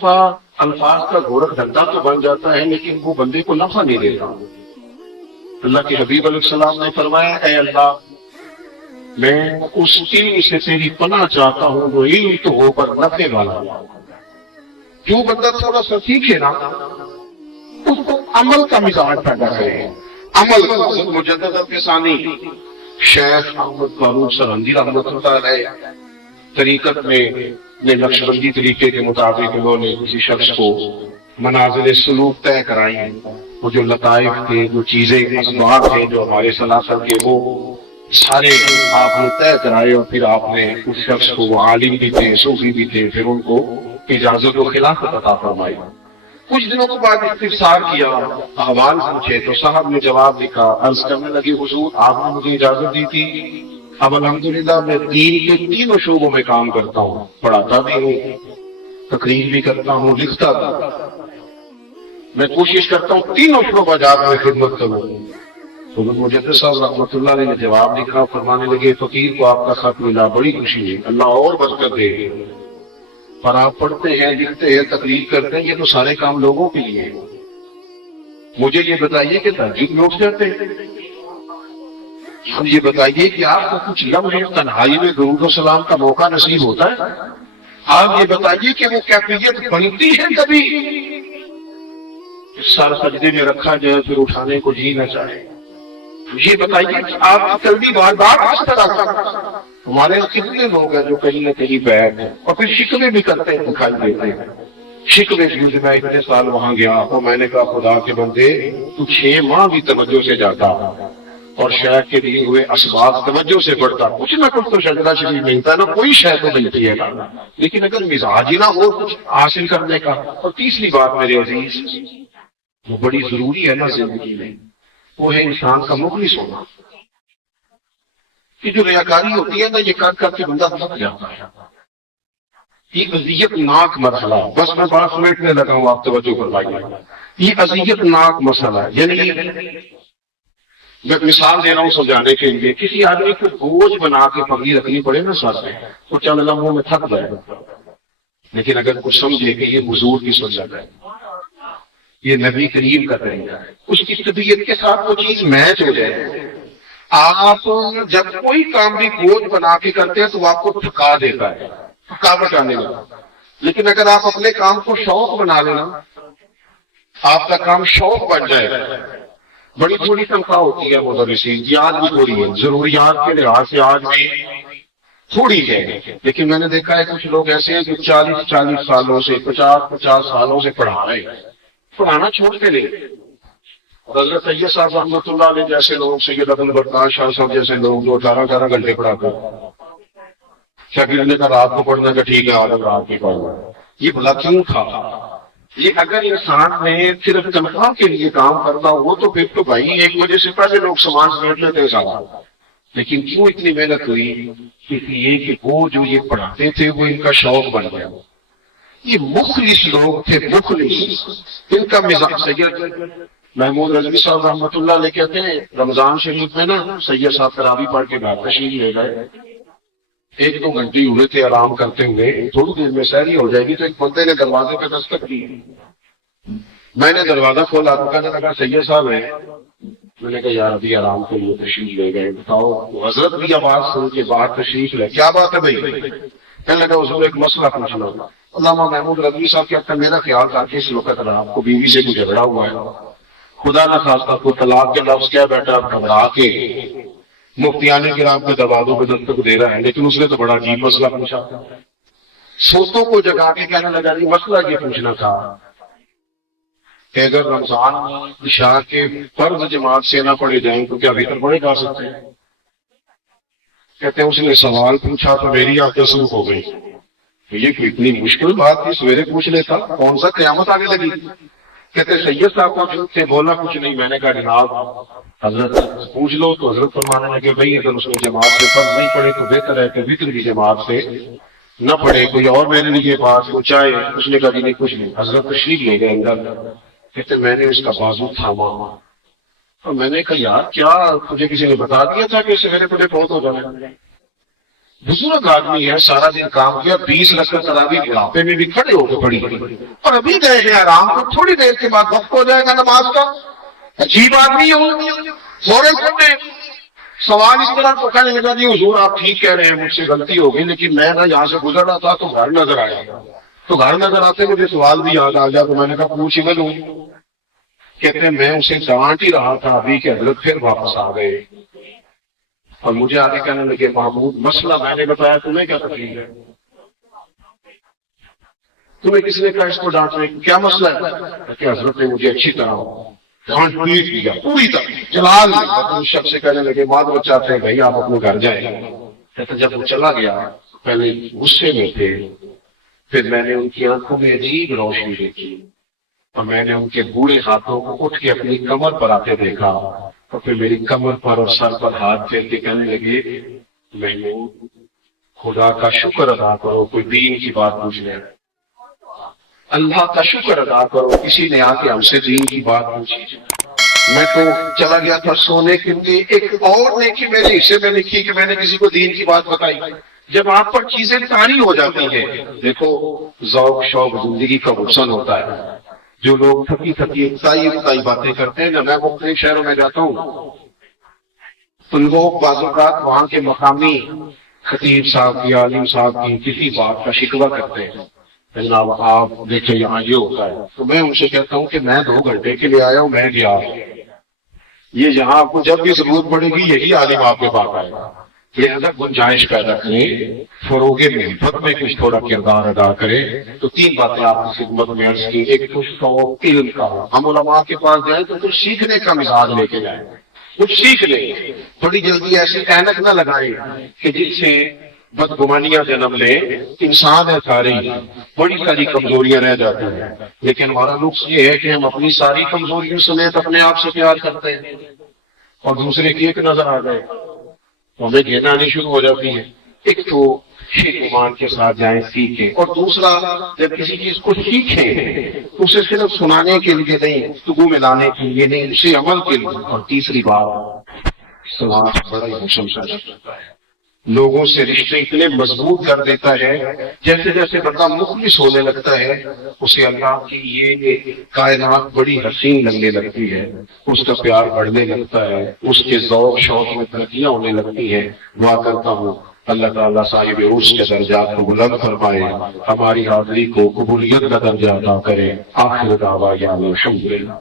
دفعہ الفاظ کا گورکھ دھندا تو بن جاتا ہے لیکن وہ بندے کو نفع نہیں دیتا. اللہ کے حبیب علیہ السلام نے فرمایا اے اللہ میں اس علم سے تیری پناہ چاہتا ہوں جو علم تو ہو پر نفع والا. جو بندہ تھوڑا سا سیکھے نا اس کو عمل کا مزاج پیدا کرے. عمل مجدد الفسانی شیخ احمد فاروق سرہندی رحمۃ اللہ علیہ طریقت میں نقشبندی طریقے کے مطابق انہوں نے کسی شخص کو منازل سلوک طے کرائی. وہ جو لطائف تھے جو چیزیں اسباب تھے جو ہمارے سلاسل کے وہ سارے آپ نے طے کرائے اور پھر آپ نے اس شخص کو وہ عالم بھی تھے صوفی بھی تھے پھر ان کو اجازت و خلافت عطا فرمائی. کچھ دنوں کے بعد استفسار کیا احوال پوچھے تو صاحب نے جواب لکھا. عرض کرنے لگی حضور آپ نے مجھے اجازت دی تھی اب الحمدللہ میں دین کے تینوں شعبوں میں کام کرتا ہوں. پڑھاتا بھی ہوں تقریر بھی کرتا ہوں لکھتا بھی. میں کوشش کرتا ہوں تینوں شعبہ جا میں خدمت کروں. تو مجدد صاحب رحمۃ اللہ علیہ نے جواب لکھا. فرمانے لگے فقیر کو آپ کا خط ملا بڑی خوشی ہے اللہ اور برکت دے. پر آپ پڑھتے ہیں لکھتے ہیں تقریر کرتے ہیں یہ تو سارے کام لوگوں کے لیے ہیں. مجھے یہ بتائیے کہ تہجد میں اٹھ جاتے ہیں. یہ بتائیے کہ آپ کو کچھ لمحے تنہائی میں درود و سلام کا موقع نصیب ہوتا ہے. آپ یہ بتائیے کہ وہ کیفیت بنتی ہے کبھی سر سجدے میں رکھا جائے پھر اٹھانے کو جی نہ چاہے. یہ بتائیے کہ آپ کی قلبی واردات کس طرح کا. ہمارے یہاں کتنے لوگ ہیں جو کہیں نہ کہیں بیٹھ ہیں اور پھر شکوے بھی کرتے ہیں دکھائی دیتے ہیں. شکوے بھی میں اتنے سال وہاں گیا اور میں نے کہا خدا کے بندے تو 6 ماہ بھی توجہ سے جاتا اور شہر کے دیے ہوئے اسباب توجہ سے پڑھتا کچھ نہ کچھ تو شجرہ شریف ملتا ہے نا کوئی شے تو ملتی ہے نا. لیکن اگر مزاج ہی نہ ہو کچھ حاصل کرنے کا. اور تیسری بات میرے عزیز وہ بڑی ضروری ہے نا زندگی میں وہ ہے انسان کا مخلص ہونا. کہ جو ریاکاری ہوتی ہے نا یہ کر کر کے بندہ تھک جاتا ہے. یہ اذیت ناک مرحلہ بس میں بات سمیٹنے لگا ہوں آپ توجہ فرمائیے. یہ اذیت ناک مسئلہ یعنی میں مثال دے رہا ہوں سمجھانے کے لیے. کسی آدمی کو بوجھ بنا کے پگڑی رکھنی پڑے نا ساتھ میں تو چند لمحوں میں تھک جائے. لیکن اگر کچھ سمجھے کہ یہ حضور کی سنت ہے یہ نبی کریم کا طریقہ ہے اس کی طبیعت کے ساتھ وہ چیز میچ ہو جائے. آپ جب کوئی کام بھی بوجھ بنا کے کرتے ہیں تو آپ کو تھکا دیتا ہے تھکاوٹ آنے لگا. لیکن اگر آپ اپنے کام کو شوق بنا لینا آپ کا کام شوق بن جائے. بڑی تھوڑی تنخواہ ہوتی ہے مدرسین کی آج بھی تھوڑی ہے ضروریات کے لحاظ سے آج بھی تھوڑی ہے. لیکن میں نے دیکھا ہے کچھ لوگ ایسے ہیں جو 40 سالوں سے 50 سالوں سے پڑھا رہے ہیں پڑھانا چھوڑتے نہیں. حضرت سید صاحب رحمۃ اللہ علیہ جیسے لوگ سید ابو البرکات شاہ صاحب جیسے لوگ جو 18 گھنٹے پڑھاتے ہیں شکل نے کہا رات کو پڑھنے کا ٹھیک ہے آج رات کی پڑھنا. یہ بھلا کیوں تھا؟ یہ اگر انسان نے صرف تنخواہ کے لیے کام کرنا ہو تو پھر تو بھائی 1 بجے سے پہلے لوگ سامان سمیٹ لیتے ہیں سارا. لیکن کیوں اتنی محنت ہوئی؟ اس لیے کہ وہ جو یہ پڑھاتے تھے وہ ان کا شوق بن گیا. یہ مخلص لوگ تھے مخلص. ان کا مزاج سید محمود رضوی صاحب رحمۃ اللہ علیہ کہتے ہیں رمضان شریف میں نا سید صاحب تراویح پڑھ کے گھر تشریف لے گئے. 1-2 گھنٹے ہوئے تھے آرام کرتے ہوئے. تھوڑی دیر میں سحری ہو جائے گی تو ایک بندے نے دروازے پہ دستک دی. میں نے دروازہ کھولا تو کہنے لگا سید صاحب ہیں. میں نے کہا یار ابھی آرام کے لیے تشریف لے گئے بتاؤ. حضرت بھی آواز سن کے باہر تشریف لے کیا بات ہے بھائی؟ کہنے لگا حضور ایک مسئلہ پوچھنا تھا. علامہ محمود رضوی صاحب کہتے ہیں میرا خیال تھا کہ اس وقت آپ کو بیوی سے کچھ جھگڑا ہوا ہے خدا نہ خاصا کو طلاق کے لفظ کیا بیٹھا گھبرا کے مفتیان کرام کے دروازوں پہ دستک دے رہا ہے. لیکن اس نے تو بڑا عجیب مسئلہ پوچھا. سوتوں کو جگا کے کہنے لگا جی مسئلہ یہ پوچھنا تھا کہ اگر رمضان عشاء کے فرض جماعت سے نہ پڑھے جائیں تو کیا بھیتر پڑھے جا سکتے ہیں؟ کہتے ہیں اس نے سوال پوچھا تو میری آنکھیں سرخ ہو گئی. یہ کوئی اتنی مشکل بات تھی سویرے پوچھ لیتا کون سا قیامت آنے لگی. کہتے سید صاحب کو سے بولا کچھ نہیں. میں نے کہا جناب حضرت پوچھ لو تو حضرت فرمانے لگے بھائی اگر اس کو جماعت سے فرض نہیں پڑے تو بہتر ہے کہ وطر کی جماعت سے نہ پڑھے. کوئی اور میرے لیے بات کو چاہے اس نے کہا جی نہیں کچھ نہیں. حضرت تشریف لے گئے اندر. کہتے میں نے اس کا بازو تھاما اور میں نے کہا یار کیا تجھے کسی نے بتا دیا تھا کہ سویرے تجھے بہت ہو جانا؟ بزرگ آدمی ہے، سارا دن کام کیا، 20 رکعت تراویح بڑھاپے میں بھی کھڑے ہو کے پڑھی، اور ابھی گئے ہیں آرام کو، تھوڑی دیر کے بعد وقت ہو جائے گا نماز کا۔ عجیب آدمی ہو، فوراً سننے سوال اس طرح تو کہنے لگا جی حضور آپ ٹھیک کہہ رہے ہیں، مجھ سے غلطی ہو گئی، لیکن میں نا یہاں سے گزر رہا تھا تو گھر نظر آیا، تو گھر نظر آتے مجھے سوال بھی یاد آ گیا، تو میں نے کہا پوچھ ہی لوں۔ کہتے ہیں میں اسے ڈانٹ ہی رہا تھا ابھی کہ حضرت پھر واپس آ گئے، اور مجھے آگے کہنے لگے محمود مسئلہ میں نے بتایا، تمہیں کیا تکلیف ہے؟ تمہیں کس نے کہا اس کو ڈانٹنے؟ کیا مسئلہ ہے؟ کہ حضرت نے مجھے اچھی طرح ڈانٹ پیٹ کیا، پوری طرح جلال اس شخص سے کہنے لگے بعد وہ چاہتے ہیں بھائی آپ اپنے گھر جائیں۔ کہتے جب وہ چلا گیا پہلے غصے میں تھے، پھر میں نے ان کی آنکھوں میں عجیب روشنی دیکھی، اور میں نے ان کے بوڑھے ہاتھوں کو اٹھ کے اپنی کمر پر آتے دیکھا، اور پھر میری کمر پر اور سر پر ہاتھ پھیر کے کہنے لگے میں نے خدا کا شکر ادا کرو، کوئی دین کی بات پوچھ لے، اللہ کا شکر ادا کرو کسی نے آ کے ہم سے دین کی بات پوچھی۔ میں تو چلا گیا تھا سونے کے لیے، ایک اور نیکی میرے حصے میں لکھی کہ میں نے کسی کو دین کی بات بتائی۔ جب آپ پر چیزیں طاری ہو جاتی ہیں، دیکھو ذوق شوق زندگی کا نقصان ہوتا ہے، جو لوگ تھکی تھکی اکتائی باتیں کرتے ہیں، جب میں مختلف شہروں میں جاتا ہوں تو لوگ بعض اوقات وہاں کے مقامی خطیب صاحب کی، عالم صاحب کی کسی بات کا شکوہ کرتے ہیں، جناب آپ دیکھیں یہاں یہ ہوتا ہے، تو میں ان سے کہتا ہوں کہ میں 2 گھنٹے کے لیے آیا ہوں، میں گیا، یہ یہاں آپ کو جب بھی ضرورت پڑے گی یہی عالم آپ کے پاس آئے گا، لہذا گنجائش پیدا کریں، فروغ محبت میں کچھ تھوڑا کردار ادا کریں۔ تو 3 باتیں آپ کی خدمت میں عرض کی، ایک کچھ شوق علم کا ہو، ہم علماء کے پاس جائیں تو کچھ سیکھنے کا مزاج لے کے جائیں، کچھ سیکھ لیں، بڑی جلدی ایسی اینک نہ لگائیں کہ جن سے بدگمانیاں جنم لیں، انسان ہے ساری، بڑی ساری کمزوریاں رہ جاتی ہیں، لیکن ہمارا نقص یہ ہے کہ ہم اپنی ساری کمزوریوں سمیت اپنے آپ سے پیار کرتے ہیں، اور دوسرے کی ایک نظر آ گئے تو ہمیں گھینا آنی شروع ہو جاتی ہے۔ ایک تو شیخ ایمان کے ساتھ جائیں سیکھیں، اور دوسرا جب کسی چیز کو سیکھیں تو اسے صرف سنانے کے لیے نہیں، گفتگو میں لانے کے لیے نہیں، اسے عمل کے لیے۔ اور تیسری بات سماج بڑا ہی مسلسل کرتا ہے، لوگوں سے رشتے اتنے مضبوط کر دیتا ہے، جیسے جیسے بندہ مخلص ہونے لگتا ہے اسے اللہ کی یہ کائنات بڑی حسین لگنے لگتی ہے، اس کا پیار بڑھنے لگتا ہے، اس کے ذوق شوق میں ترقیاں ہونے لگتی ہیں۔ دعا کرتا ہوں اللہ تعالیٰ صاحب عرش کے درجات کو بلند فرمائے، ہماری حاضری کو قبولیت کا درجہ عطا کرے۔ آخر دعوانا الحمدللہ۔